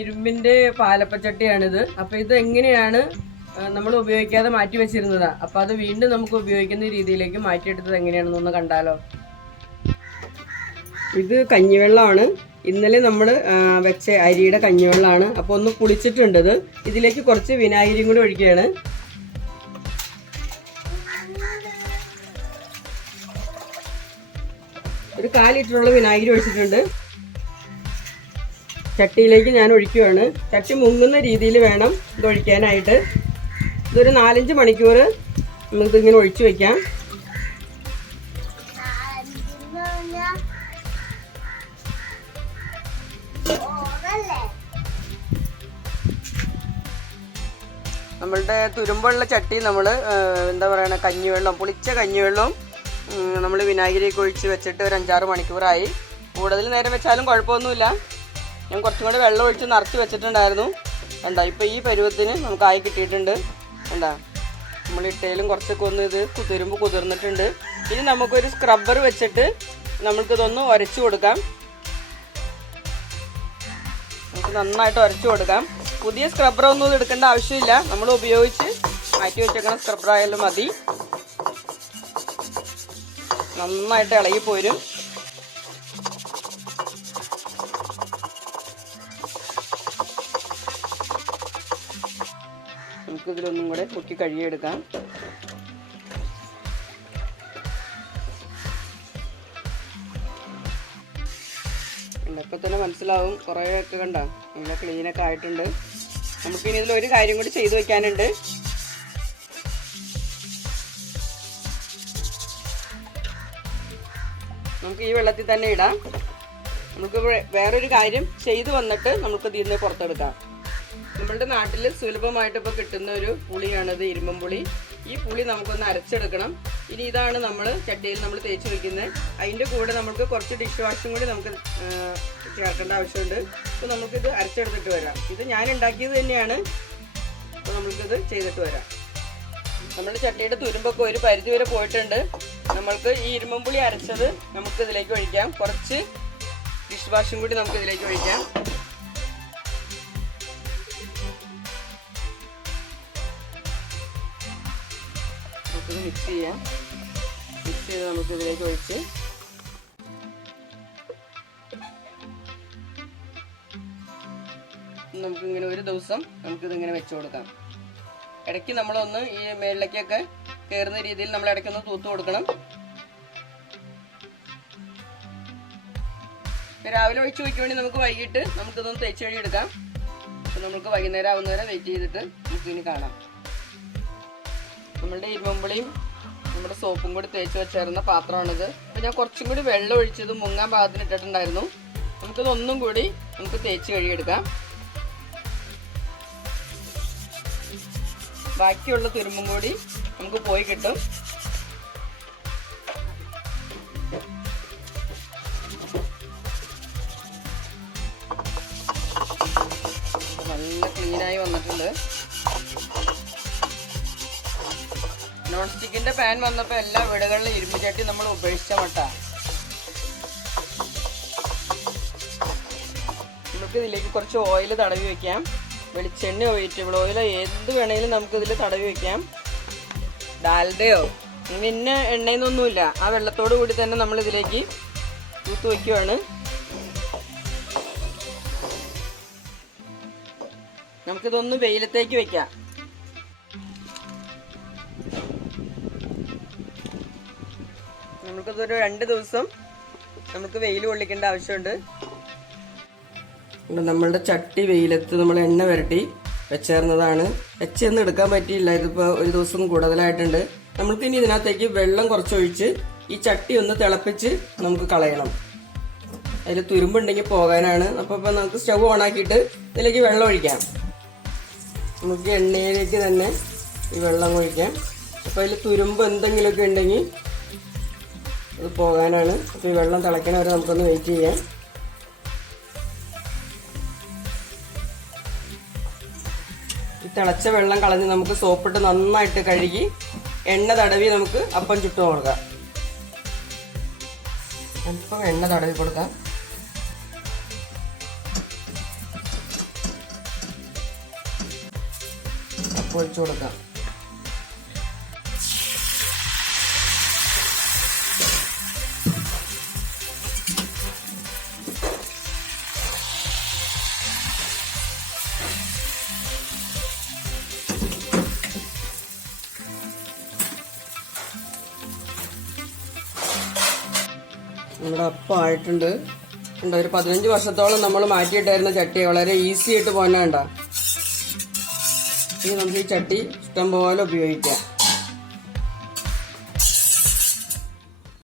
ഇരുമ്പിന്റെ പാലപ്പച്ചട്ടിയാണിത്. അപ്പോൾ ഇത് എങ്ങനെയാണ് നമ്മൾ ഉപയോഗിക്കാതെ മാറ്റി വെച്ചിരുന്നതാ. അപ്പോൾ അത് വീണ്ടും നമുക്ക് ഉപയോഗിക്കുന്ന രീതിയിലേക്ക് മാറ്റിയെടുത്തത് എങ്ങനെയാണെന്നൊന്ന് കണ്ടാലോ. ഇത് കഞ്ഞിവെള്ളമാണ്. ഇന്നലെ നമ്മൾ വെച്ച അരിയുടെ കഞ്ഞിവെള്ളമാണ്. അപ്പോൾ ഒന്ന് പുളിച്ചിട്ടുണ്ട്. ഇതിലേക്ക് കുറച്ച് വിനാഗിരിയും കൂടി ഒഴിക്കുകയാണ്. ഒരു 1/4 ലിറ്ററുള്ള വിനാഗിരി ഒഴിച്ചിട്ടുണ്ട്. ചട്ടിയിലേക്ക് ഞാൻ ഒഴിക്കുകയാണ്. ചട്ടി മുങ്ങുന്ന രീതിയിൽ വേണം ഇത് ഒഴിക്കാനായിട്ട്. ഇതൊരു 4-5 മണിക്കൂർ നമുക്കിങ്ങനെ ഒഴിച്ചു വയ്ക്കാം. നമ്മളുടെ തുരുമ്പുള്ള ചട്ടി നമ്മൾ എന്താ പറയുക, കഞ്ഞിവെള്ളം, പുളിച്ച കഞ്ഞിവെള്ളവും നമ്മൾ വിനാഗിരിയൊക്കെ ഒഴിച്ച് വെച്ചിട്ട് ഒരു 5-6 മണിക്കൂറായി. കൂടുതൽ നേരം വെച്ചാലും കുഴപ്പമൊന്നുമില്ല. ഞാൻ കുറച്ചും കൂടെ വെള്ളം ഒഴിച്ച് നിറച്ച് വെച്ചിട്ടുണ്ടായിരുന്നു. കണ്ടോ, ഇപ്പോൾ ഈ പരുവത്തിന് നമുക്ക് ആയി കിട്ടിയിട്ടുണ്ട്. കണ്ടോ, നമ്മളിട്ടേലും കുറച്ചൊക്കെ ഒന്ന് ഇത് തുരുമ്പ് കുതിർന്നിട്ടുണ്ട്. ഇനി നമുക്കൊരു സ്ക്രബ്ബർ വെച്ചിട്ട് നമുക്കിതൊന്ന് ഉരച്ചു കൊടുക്കാം. നമുക്ക് നന്നായിട്ട് ഉരച്ചു കൊടുക്കാം. പുതിയ സ്ക്രബ്ബറൊന്നും ഇത് എടുക്കേണ്ട ആവശ്യമില്ല. നമ്മൾ ഉപയോഗിച്ച് മാറ്റി വെച്ചേക്കുന്ന സ്ക്രബ്ബറായാലും മതി. നന്നായിട്ട് ഇളകി പോരും. നമുക്കിതിലൊന്നും കൂടെ മുക്കി കഴുകിയെടുക്കാം. ഇപ്പം തന്നെ മനസ്സിലാവും, കുറേയൊക്കെ കണ്ട നല്ല ക്ലീനൊക്കെ ആയിട്ടുണ്ട്. നമുക്കിനി ഇതിലൊരു കാര്യം കൂടി ചെയ്തു വയ്ക്കാനുണ്ട്. നമുക്ക് ഈ വെള്ളത്തിൽ തന്നെ ഇടാം. നമുക്ക് വേറൊരു കാര്യം ചെയ്തു വന്നിട്ട് നമുക്ക് ഇതിൽ നിന്ന് പുറത്തെടുക്കാം. നമ്മളുടെ നാട്ടിൽ സുലഭമായിട്ട് ഇപ്പോൾ കിട്ടുന്ന ഒരു പുളിയാണിത്, ഇരുമ്പൻ പുളി. ഈ പുളി നമുക്കൊന്ന് അരച്ചെടുക്കണം. ഇനി ഇതാണ് നമ്മൾ ചട്ടിയിൽ നമ്മൾ തേച്ച് വയ്ക്കുന്നത്. അതിൻ്റെ കൂടെ നമുക്ക് കുറച്ച് ഡിഷ് വാഷും കൂടി നമുക്ക് ചേർക്കേണ്ട ആവശ്യമുണ്ട്. അപ്പോൾ നമുക്കിത് അരച്ചെടുത്തിട്ട് വരാം. ഇത് ഞാൻ ഉണ്ടാക്കിയത് തന്നെയാണ്. അപ്പോൾ നമുക്കിത് ചെയ്തിട്ട് വരാം. നമ്മുടെ ചട്ടിയുടെ തുരുമ്പൊക്കെ ഒരു പരിധി വരെ പോയിട്ടുണ്ട്. നമ്മൾക്ക് ഈ ഇരുമ്പൻ പുളി അരച്ചത് നമുക്ക് ഇതിലേക്ക് ഒഴിക്കാം. കുറച്ച് ഡിഷ് വാഷും കൂടി നമുക്ക് ഇതിലേക്ക് ഒഴിക്കാം. നമുക്കിത് മിക്സ് ചെയ്യാം. മിക്സ് ചെയ്ത് നമുക്ക് ഇതിലേക്ക് ഒഴിച്ച് നമുക്കിങ്ങനെ ഒരു ദിവസം നമുക്കിതിങ്ങനെ വെച്ച് കൊടുക്കാം. ഇടയ്ക്ക് നമ്മളൊന്ന് ഈ മേളിലേക്കൊക്കെ കയറുന്ന രീതിയിൽ നമ്മൾ ഇടയ്ക്കൊന്ന് തൂത്ത് കൊടുക്കണം. രാവിലെ ഒഴിച്ച് വയ്ക്കുവാണെങ്കിൽ നമുക്ക് വൈകിട്ട് നമുക്കിതൊന്ന് തേച്ച് കഴുകിയെടുക്കാം. അപ്പോൾ നമുക്ക് വൈകുന്നേരം ആവുന്നവരെ വെയിറ്റ് ചെയ്തിട്ട് നമുക്കിനി കാണാം. നമ്മളുടെ ഇരുമ്പുളിയും നമ്മുടെ സോപ്പും കൂടി തേച്ച് വെച്ചേർന്ന പാത്രമാണിത്. അപ്പോൾ ഞാൻ കുറച്ചും കൂടി വെള്ളം ഒഴിച്ചത് മുങ്ങാൻ പാകത്തിന് ഇട്ടിട്ടുണ്ടായിരുന്നു. നമുക്കിതൊന്നും കൂടി നമുക്ക് തേച്ച് കഴുകിയെടുക്കാം. ബാക്കിയുള്ള തുരുമ്പും കൂടി നമുക്ക് പോയി കിട്ടും. നല്ല ക്ലീനായി വന്നിട്ടുണ്ട്. നോൺ സ്റ്റിക്കിന്റെ പാൻ വന്നപ്പോൾ എല്ലാ വീടുകളിലും ഇരുമ്പ് ചട്ടി നമ്മൾ ഉപേക്ഷിച്ച മട്ട. നമുക്ക് ഇതിലേക്ക് കുറച്ച് ഓയിൽ തടവി വെക്കാം. വെളിച്ചെണ്ണയോ വെജിറ്റബിൾ ഓയിലോ എന്ത് വേണമെങ്കിലും നമുക്ക് ഇതിൽ തടവി വെക്കാം. ഡാൽഡയോ പിന്നെ എണ്ണയൊന്നുമില്ല. ആ വെള്ളത്തോടു കൂടി തന്നെ നമ്മൾ ഇതിലേക്ക് തൂത്ത് വയ്ക്കുവാണ്. നമുക്കിതൊന്ന് വെയിലത്തേക്ക് വെക്കാം. നമുക്കിതൊരു 2 ദിവസം നമുക്ക് വെയിൽ കൊള്ളിക്കേണ്ട ആവശ്യമുണ്ട്. നമ്മളുടെ ചട്ടി വെയിലത്ത് നമ്മൾ എണ്ണ വരട്ടി വെച്ചേർന്നതാണ്. വെച്ചൊന്നും എടുക്കാൻ പറ്റിയില്ല. ഇതിപ്പോൾ ഒരു ദിവസം കൂടുതലായിട്ടുണ്ട്. നമുക്ക് ഇനി ഇതിനകത്തേക്ക് വെള്ളം കുറച്ചൊഴിച്ച് ഈ ചട്ടി ഒന്ന് തിളപ്പിച്ച് നമുക്ക് കളയണം. അതിൽ തുരുമ്പുണ്ടെങ്കിൽ പോകാനാണ്. അപ്പോൾ ഇപ്പോൾ നമുക്ക് സ്റ്റവ് ഓണാക്കിയിട്ട് ഇതിലേക്ക് വെള്ളം ഒഴിക്കാം. നമുക്ക് എണ്ണയിലേക്ക് തന്നെ ഈ വെള്ളം ഒഴിക്കാം. അപ്പോൾ അതിൽ തുരുമ്പ് എന്തെങ്കിലുമൊക്കെ ഉണ്ടെങ്കിൽ ഇത് പോകാനാണ്. അപ്പോൾ ഈ വെള്ളം തിളയ്ക്കണ വരെ നമുക്കൊന്ന് വെയിറ്റ് ചെയ്യാം. ഈ തിളച്ച വെള്ളം കളഞ്ഞ് നമുക്ക് സോപ്പിട്ട് നന്നായിട്ട് കഴുകി എണ്ണ തടവി നമുക്ക് അപ്പം ചുട്ട് കൊടുക്കാം. അല്പം എണ്ണ തടവി കൊടുക്കാം. ഉപ്പ് ഒഴിച്ചു കൊടുക്കാം. നമ്മുടെ അപ്പം ആയിട്ടുണ്ട്. ഒരു 15 വർഷത്തോളം നമ്മൾ മാറ്റിയിട്ടായിരുന്ന ചട്ടി വളരെ ഈസി ആയിട്ട് പോകാനുണ്ടോ. ഇനി നമുക്ക് ഈ ചട്ടി ഇഷ്ടം പോലെ ഉപയോഗിക്കാം.